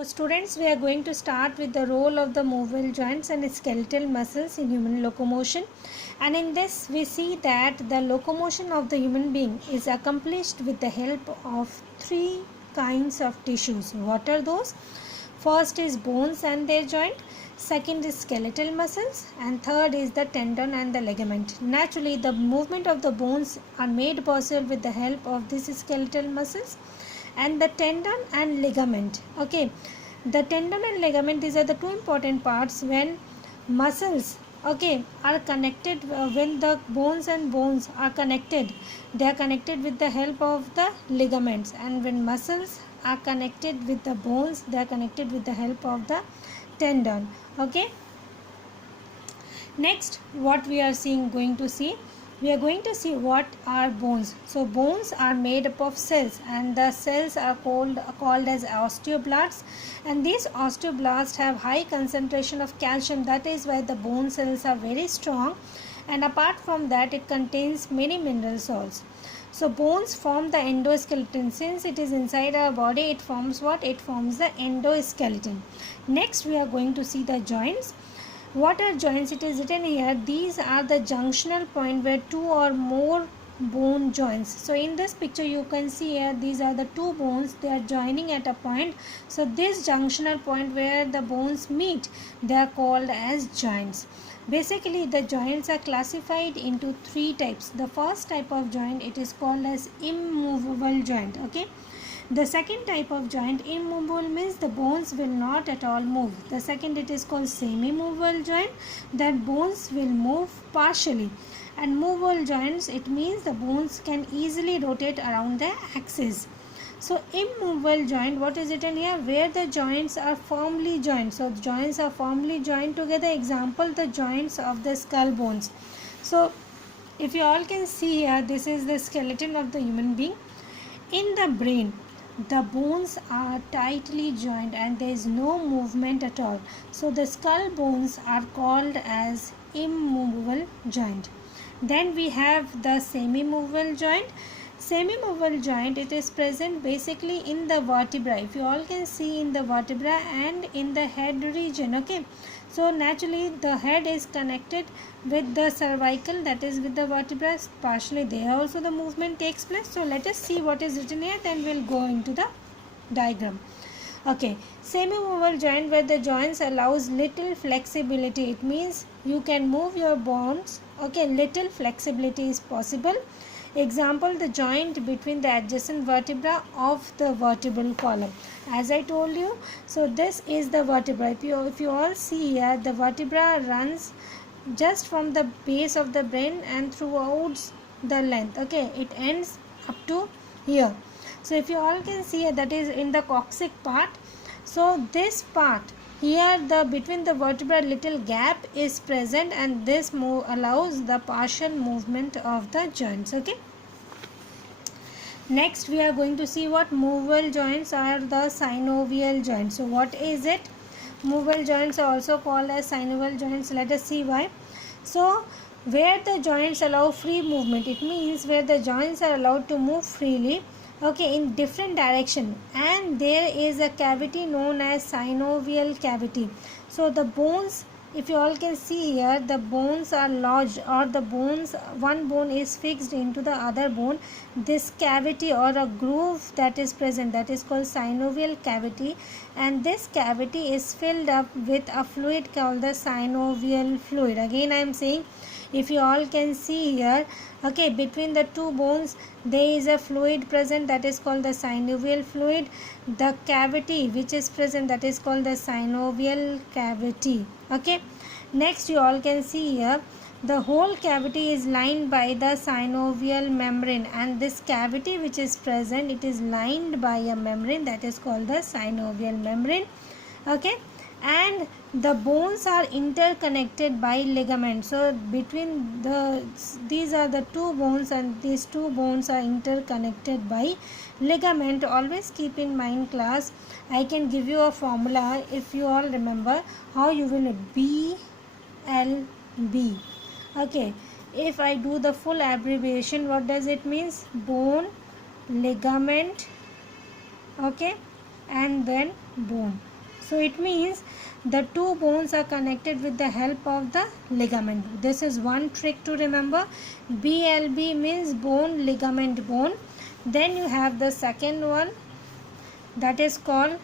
So students, we are going to start with the role of the movable joints and skeletal muscles in human locomotion. And in this we see that the locomotion of the human being is accomplished with the help of three kinds of tissues. What are those? First is bones and their joint, second is skeletal muscles, and third is the tendon and the ligament. Naturally, the movement of the bones are made possible with the help of these skeletal muscles and the tendon and ligament. Okay, the tendon and ligament, these are the two important parts. When muscles are connected, when the bones and bones are connected, they are connected with the help of the ligaments, and when muscles are connected with the bones, they are connected with the help of the tendon. Okay, next what we are going to see what are bones. So bones are made up of cells, and the cells are called as osteoblasts, and these osteoblasts have high concentration of calcium. That is why the bone cells are very strong, and apart from that it contains many mineral salts. So bones form the endoskeleton. Since it is inside our body, it forms what? It forms the endoskeleton. Next we are going to see the joints. What are joints? It is written here, these are the junctional point where two or more bone joints. So in this picture you can see here, these are the two bones, they are joining at a point. So this junctional point where the bones meet, they are called as joints. Basically the joints are classified into three types. The first type of joint, it is called as immovable joint. Okay, the second type of joint, immovable, means the bones will not at all move. The second, it is called semi-movable joint, that bones will move partially. And movable joints, it means the bones can easily rotate around the axis. So immovable joint, what is it in here? Where the joints are firmly joined. So the joints are firmly joined together. Example, the joints of the skull bones. So if you all can see here, this is the skeleton of the human being. In the brain, the bones are tightly joined and there is no movement at all. So the skull bones are called as immovable joint. Then we have the semi-movable joint. Semi-movable joint, it is present basically in the vertebra. If you all can see, in the vertebra and in the head region. Okay, so naturally the head is connected with the cervical, that is with the vertebra. Partially there also the movement takes place. So let us see what is written here, then we'll go into the diagram. Okay, semi-movable joint, where the joints allows little flexibility. It means you can move your bones. Okay, little flexibility is possible. Example, the joint between the adjacent vertebra of the vertebral column. As I told you, so this is the vertebra. If you all see here, the vertebra runs just from the base of the brain and throughout the length. Okay, it ends up to here. So if you all can see here, that is in the coccyx part. So this part here, the between the vertebra little gap is present, and this allows the partial movement of the joints. Okay, next we are going to see what movable joints are. The synovial joints. So what is it? Movable joints are also called as synovial joints. Let us see why. So where the joints allow free movement, it means where the joints are allowed to move freely, okay, in different direction, and there is a cavity known as synovial cavity. So the bones, if you all can see here, the bones are lodged, or the bones, one bone is fixed into the other bone. This cavity or a groove that is present, that is called synovial cavity, and this cavity is filled up with a fluid called the synovial fluid. Again I am saying, if you all can see here, okay, between the two bones there is a fluid present, that is called the synovial fluid. The cavity which is present, that is called the synovial cavity. Okay, next you all can see here, the whole cavity is lined by the synovial membrane, and this cavity which is present, it is lined by a membrane, that is called the synovial membrane. Okay, and the bones are interconnected by ligaments. So between these are the two bones, and these two bones are interconnected by ligament. Always keep in mind, class, I can give you a formula. If you all remember, how you will BLB. Okay, if I do the full abbreviation, what does it means? Bone, ligament, okay, and then bone. So it means the two bones are connected with the help of the ligament. This is one trick to remember. BLB means bone, ligament, bone. Then you have the second one, that is called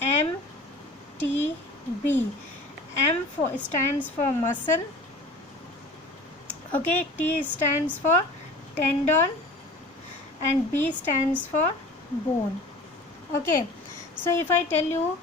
MTB. Stands for muscle. Okay, T stands for tendon and B stands for bone. Okay, so if I tell you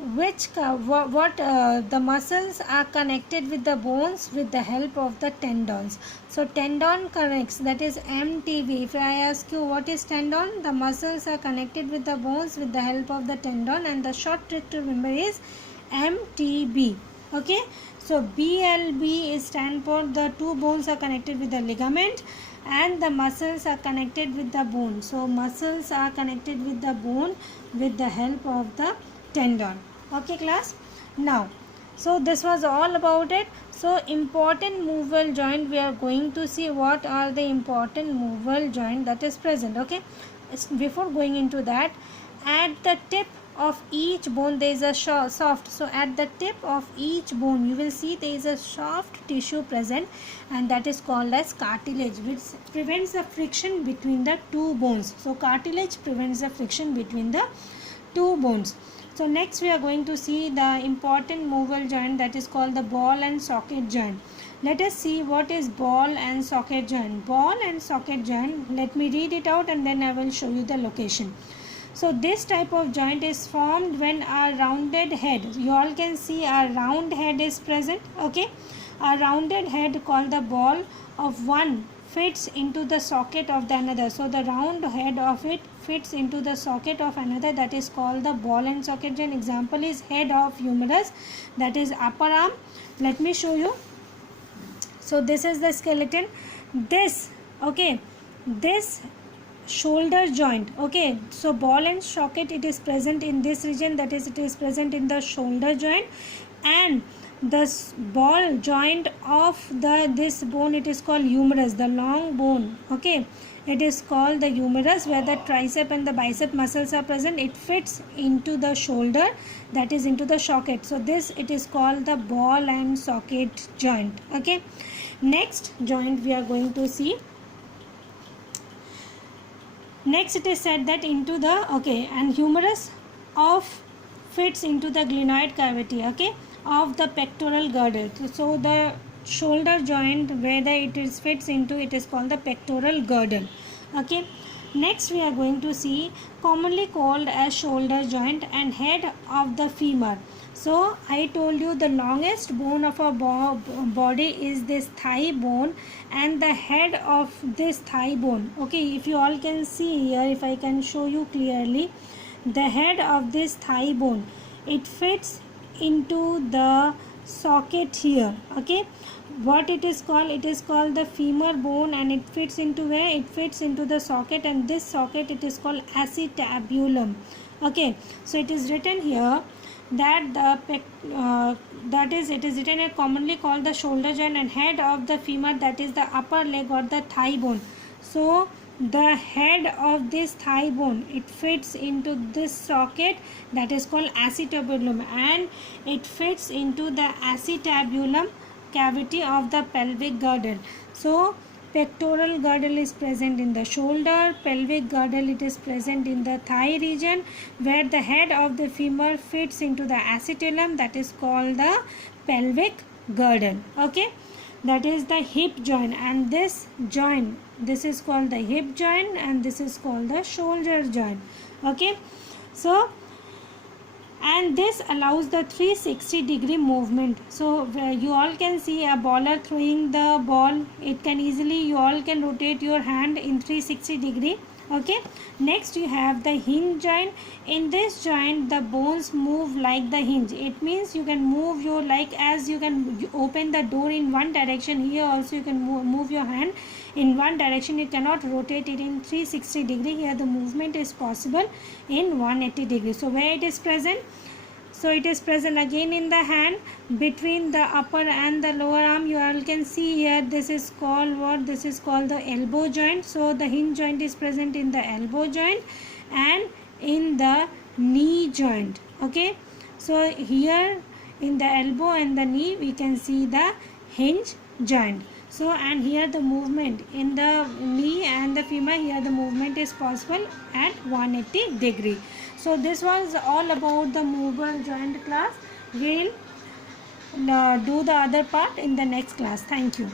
the muscles are connected with the bones with the help of the tendons. So tendon connects, that is MTB. If I ask you what is tendon, the muscles are connected with the bones with the help of the tendon, and the short trick to remember is MTB. Okay, so BLB is stand for the two bones are connected with the ligament and the muscles are connected with the bone. So muscles are connected with the bone with the help of the tendon. Okay class, now so this was all about it. So important movable joint, we are going to see what are the important movable joint that is present. Okay, before going into that, at the tip of each bone there is a soft, so at the tip of each bone you will see there is a soft tissue present, and that is called as cartilage, which prevents the friction between the two bones. So cartilage prevents the friction between the two bones. So next we are going to see the important movable joint, that is called the ball and socket joint. Let us see what is ball and socket joint. Ball and socket joint, let me read it out and then I will show you the location. So this type of joint is formed when a rounded head, you all can see a round head is present. Okay, a rounded head called the ball of one fits into the socket of the another. So the round head of it fits into the socket of another, that is called the ball and socket joint. Example is head of humerus, that is upper arm. Let me show you. So this is the skeleton. This, okay, this shoulder joint. Okay, so ball and socket, it is present in this region, that is it is present in the shoulder joint, and the ball joint of this bone, it is called humerus, the long bone. Okay, it is called the humerus, where the tricep and the bicep muscles are present. It fits into the shoulder, that is into the socket. So this, it is called the ball and socket joint. Okay, next joint we are going to see. Next it is said that into the, okay, and humerus of fits into the glenoid cavity, okay, of the pectoral girdle. So the shoulder joint where it is fits into, it is called the pectoral girdle. Okay, next we are going to see commonly called as shoulder joint and head of the femur. So I told you the longest bone of our body is this thigh bone and the head of this thigh bone. Okay, if you all can see here, if I can show you clearly, the head of this thigh bone, it fits into the socket here. Okay, what it is called? It is called the femur bone, and it fits into where? It fits into the socket, and this socket, it is called acetabulum. Okay, so it is written here that that is, it is written as commonly called the shoulder joint and head of the femur, that is the upper leg or the thigh bone. So the head of this thigh bone, it fits into this socket, that is called acetabulum, and it fits into the acetabulum cavity of the pelvic girdle. So pectoral girdle is present in the shoulder, pelvic girdle it is present in the thigh region, where the head of the femur fits into the acetabulum, that is called the pelvic girdle. Okay, that is the hip joint, and this joint, this is called the hip joint and this is called the shoulder joint. Okay, so and this allows the 360-degree movement. So you all can see a baller throwing the ball, it can easily, you all can rotate your hand in 360-degree. Okay, next you have the hinge joint. In this joint the bones move like the hinge. It means you can move your, like as you can open the door in one direction, here also you can move your hand in one direction. You cannot rotate it in 360-degree. Here the movement is possible in 180-degree. So where it is present? So it is present again in the hand between the upper and the lower arm. You all can see here, this is called what? This is called the elbow joint. So the hinge joint is present in the elbow joint and in the knee joint. Okay, So here in the elbow and the knee we can see the hinge joint. So and here the movement in the knee and the femur, here the movement is possible at 180 degree. So this was all about the movable joint class. We'll do the other part in the next class. Thank you.